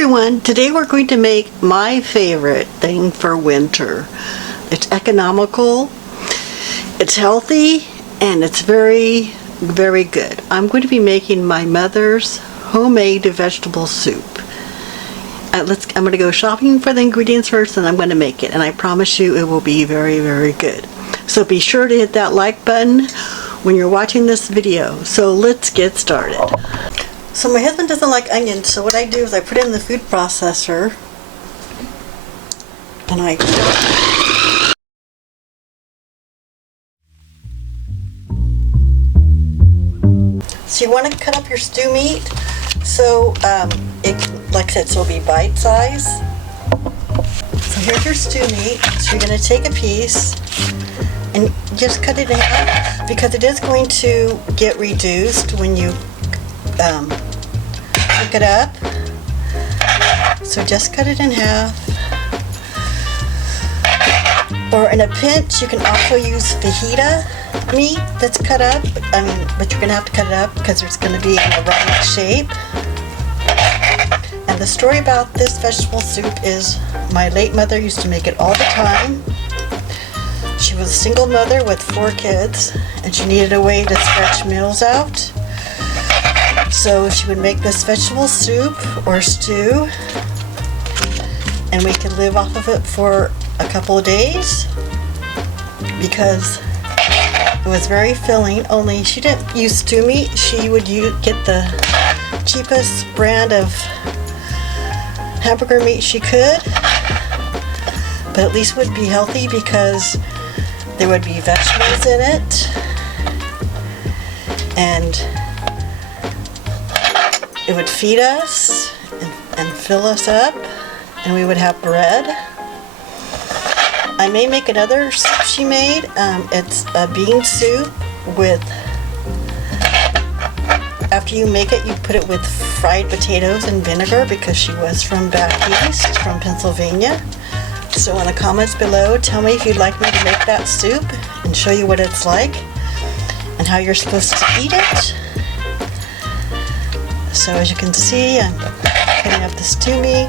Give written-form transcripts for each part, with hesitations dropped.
everyone, today we're going to make my favorite thing for winter. It's economical, it's healthy, and it's very, very good. I'm going to be making my mother's homemade vegetable soup. I'm going to go shopping for the ingredients first and I'm going to make it, and I promise you it will be very, very good. So be sure to hit that like button when you're watching this video. So let's get started. So my husband doesn't like onions, so what I do is I put it in the food processor and So you want to cut up your stew meat so it, like I said, so it'll be bite size. So here's your stew meat. So you're going to take a piece and just cut it in half because it is going to get reduced when you cook it up. So just cut it in half. Or in a pinch, you can also use fajita meat that's cut up. But you're going to have to cut it up because it's going to be in a round shape. And the story about this vegetable soup is my late mother used to make it all the time. She was a single mother with 4 kids, and she needed a way to stretch meals out. So she would make this vegetable soup or stew, and we could live off of it for a couple of days because it was very filling. Only she didn't use stew meat. She would get the cheapest brand of hamburger meat she could, but at least would be healthy because there would be vegetables in it, and it would feed us and fill us up, and we would have bread. I may make another soup she made. It's a bean soup with, after you make it, you put it with fried potatoes and vinegar because she was from back east, from Pennsylvania. So in the comments below, tell me if you'd like me to make that soup and show you what it's like and how you're supposed to eat it. So as you can see, I'm cutting up the stew meat.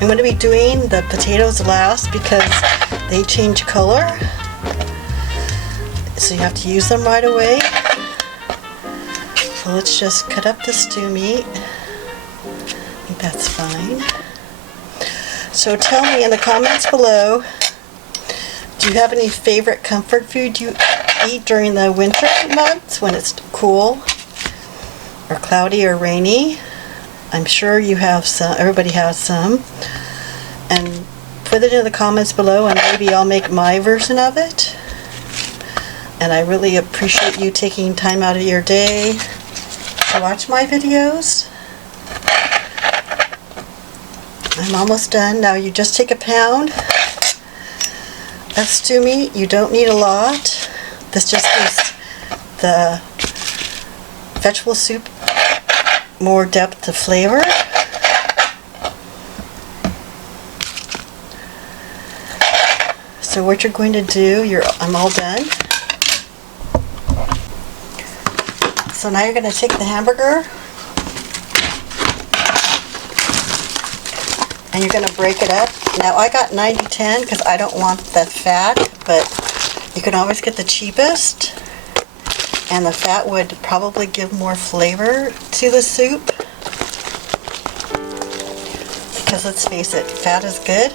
I'm going to be doing the potatoes last because they change color. So you have to use them right away. So let's just cut up the stew meat. I think that's fine. So tell me in the comments below, do you have any favorite comfort food you eat during the winter months when it's cool or cloudy or rainy? I'm sure you have some, everybody has some. And put it in the comments below and maybe I'll make my version of it. And I really appreciate you taking time out of your day to watch my videos. I'm almost done. Now you just take a pound of stew meat. You don't need a lot. This just gives the vegetable soup more depth of flavor. So what you're going to do, I'm all done. So now you're going to take the hamburger and you're going to break it up. Now I got 90-10 because I don't want the fat, but you can always get the cheapest. And the fat would probably give more flavor to the soup. Because let's face it, fat is good.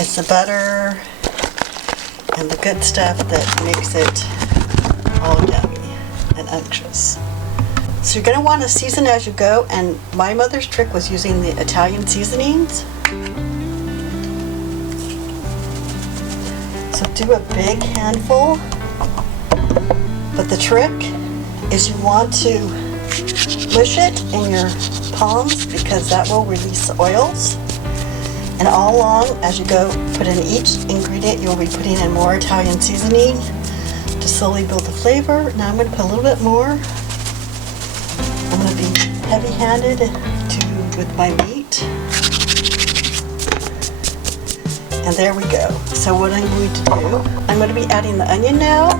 It's the butter and the good stuff that makes it all yummy and unctuous. So you're going to want to season as you go, and my mother's trick was using the Italian seasonings. So do a big handful. But the trick is you want to mush it in your palms because that will release the oils. And all along, as you go, put in each ingredient, you'll be putting in more Italian seasoning to slowly build the flavor. Now I'm going to put a little bit more. I'm going to be heavy-handed with my meat. And there we go. So what I'm going to do, I'm going to be adding the onion now.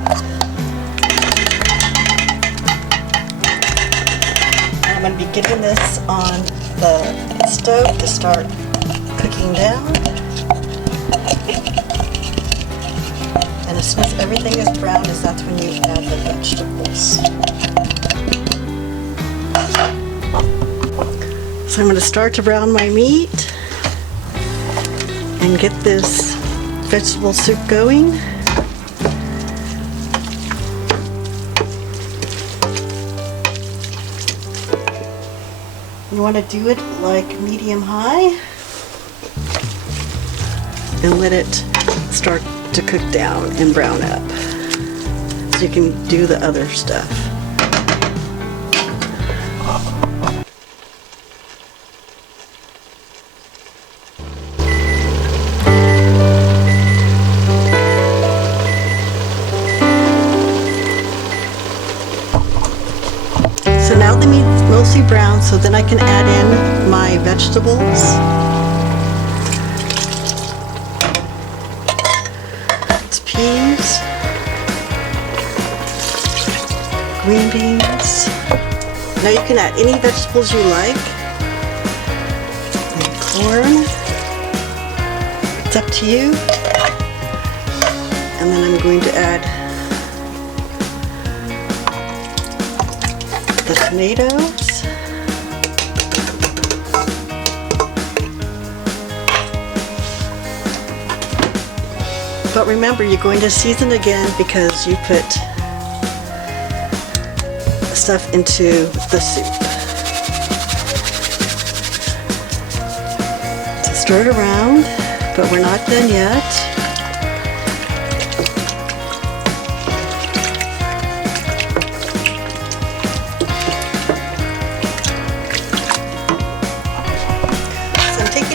I'm going to be getting this on the stove to start cooking down. And as soon as everything is brown, that's when you add the vegetables. So I'm going to start to brown my meat and get this vegetable soup going. You want to do it like medium-high and let it start to cook down and brown up so you can do the other stuff. So now the meat's mostly brown, so then I can add in my vegetables. It's peas, green beans. Now you can add any vegetables you like. And corn. It's up to you. And then I'm going to add the tomatoes, but remember, you're going to season again because you put stuff into the soup. So stir it around, but we're not done yet.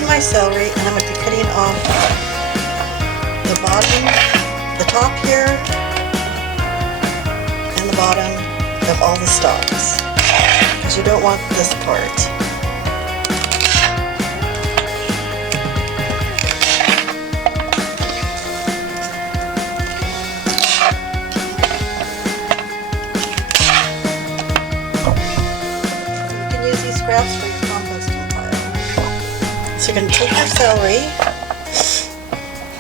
My celery, and I'm going to be cutting off the bottom, the top here, and the bottom of all the stalks, because you don't want this part. You can use these scraps for your composting pile. So you're going to take your celery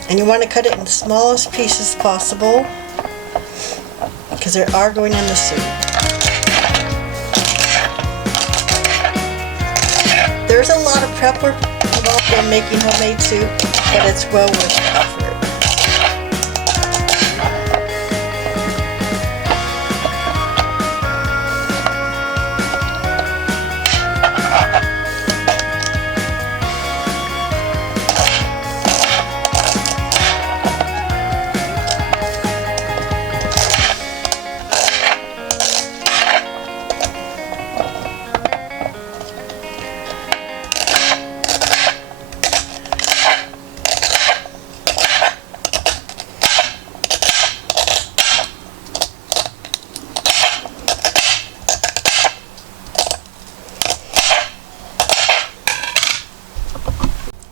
and you want to cut it in the smallest pieces possible because they are going in the soup. There's a lot of prep work involved in making homemade soup, but it's well worth the effort.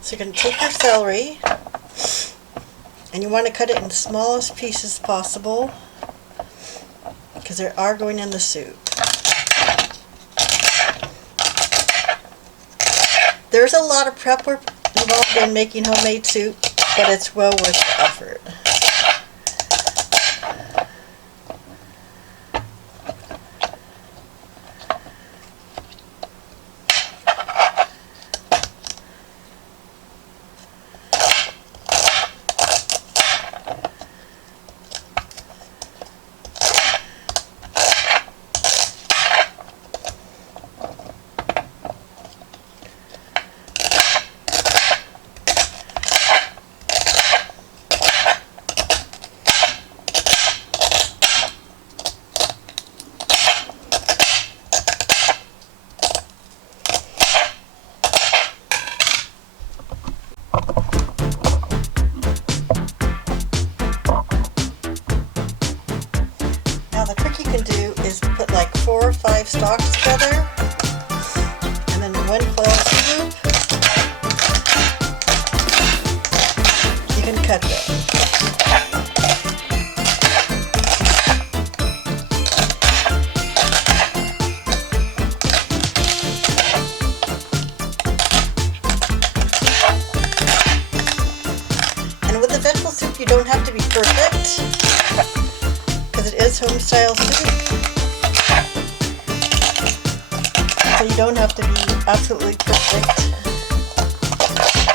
So you're going to take your celery and you want to cut it in the smallest pieces possible because they are going in the soup. There's a lot of prep work involved in making homemade soup, but it's well worth the effort. can do is put like 4 or 5 stalks together, and then one coil swoop. You can cut them. home style soup. So you don't have to be absolutely perfect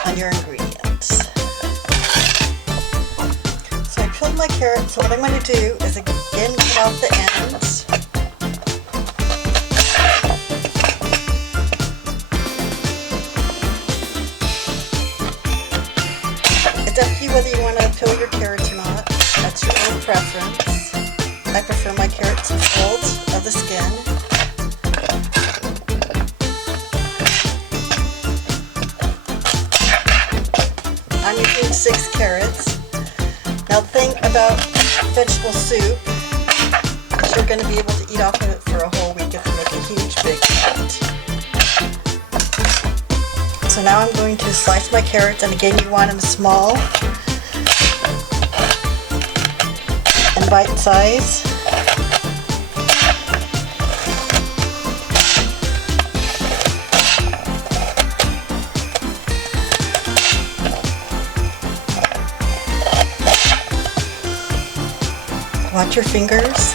on your ingredients. So I peeled my carrots, so what I'm going to do is again cut off the ends. It's up to you whether you want to peel your carrots or not. That's your own preference. I prefer my carrots peeled of the skin. I'm using 6 carrots. Now the thing about vegetable soup is you're going to be able to eat off of it for a whole week if you make a huge big pot. So now I'm going to slice my carrots, and again you want them small and bite size. Watch your fingers.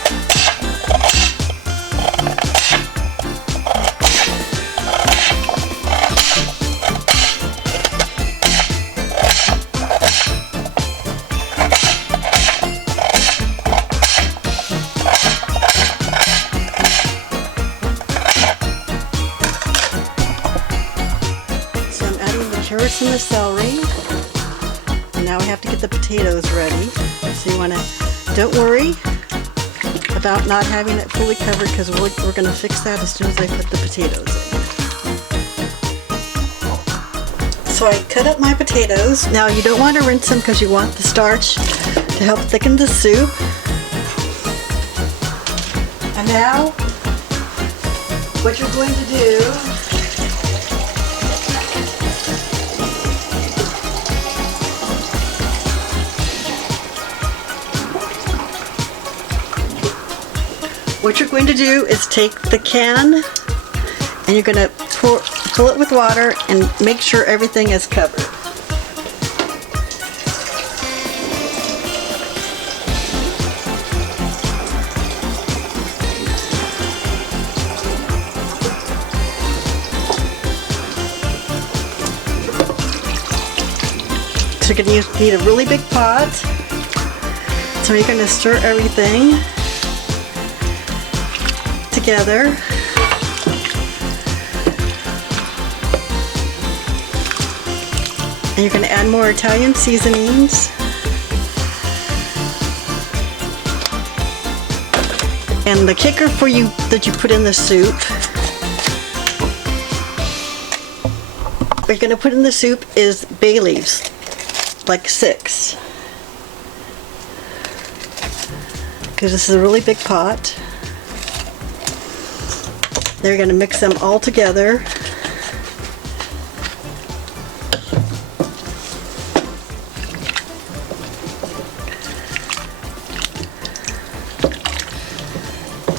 So I'm adding the carrots and the celery. And now I have to get the potatoes ready. So you want to don't worry about not having it fully covered, because we're going to fix that as soon as I put the potatoes in. So I cut up my potatoes. Now you don't want to rinse them because you want the starch to help thicken the soup. And now what you're going to do is take the can and you're going to fill it with water and make sure everything is covered. So you're going to need a really big pot. So you're going to stir everything together. And you're going to add more Italian seasonings. And the kicker for you that you put in the soup, what you're going to put in the soup is bay leaves, like 6. Because this is a really big pot. They're going to mix them all together.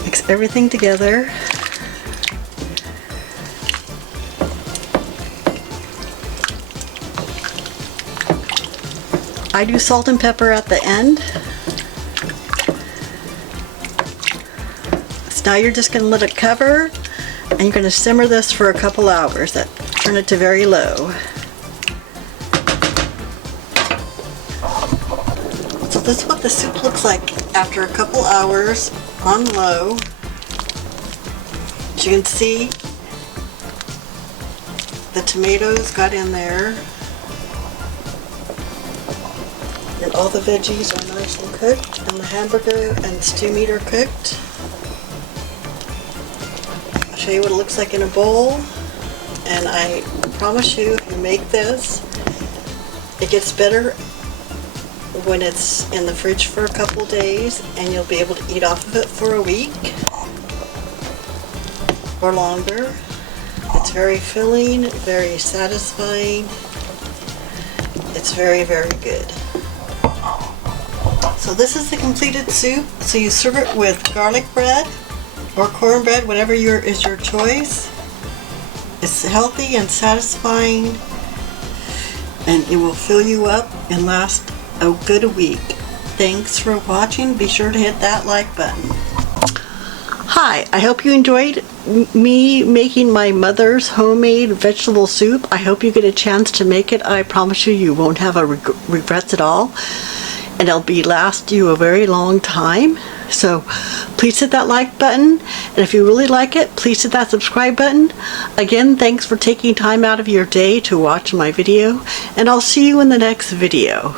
Mix everything together. I do salt and pepper at the end. So now you're just going to let it cover. And you're going to simmer this for a couple hours. Turn it to very low. So this is what the soup looks like after a couple hours on low. As you can see, the tomatoes got in there. And all the veggies are nice and cooked. And the hamburger and stew meat are cooked. Show you what it looks like in a bowl, and I promise you if you make this, it gets better when it's in the fridge for a couple days, and you'll be able to eat off of it for a week or longer. It's very filling, very satisfying. It's very, very good. So this is the completed soup. So you serve it with garlic bread or cornbread, whatever is your choice. It's healthy and satisfying, and it will fill you up and last a good week. Thanks for watching. Be sure to hit that like button. Hi, I hope you enjoyed me making my mother's homemade vegetable soup. I hope you get a chance to make it. I promise you, you won't have regrets at all. And it'll last you a very long time. So please hit that like button. And if you really like it, please hit that subscribe button. Again, thanks for taking time out of your day to watch my video. And I'll see you in the next video.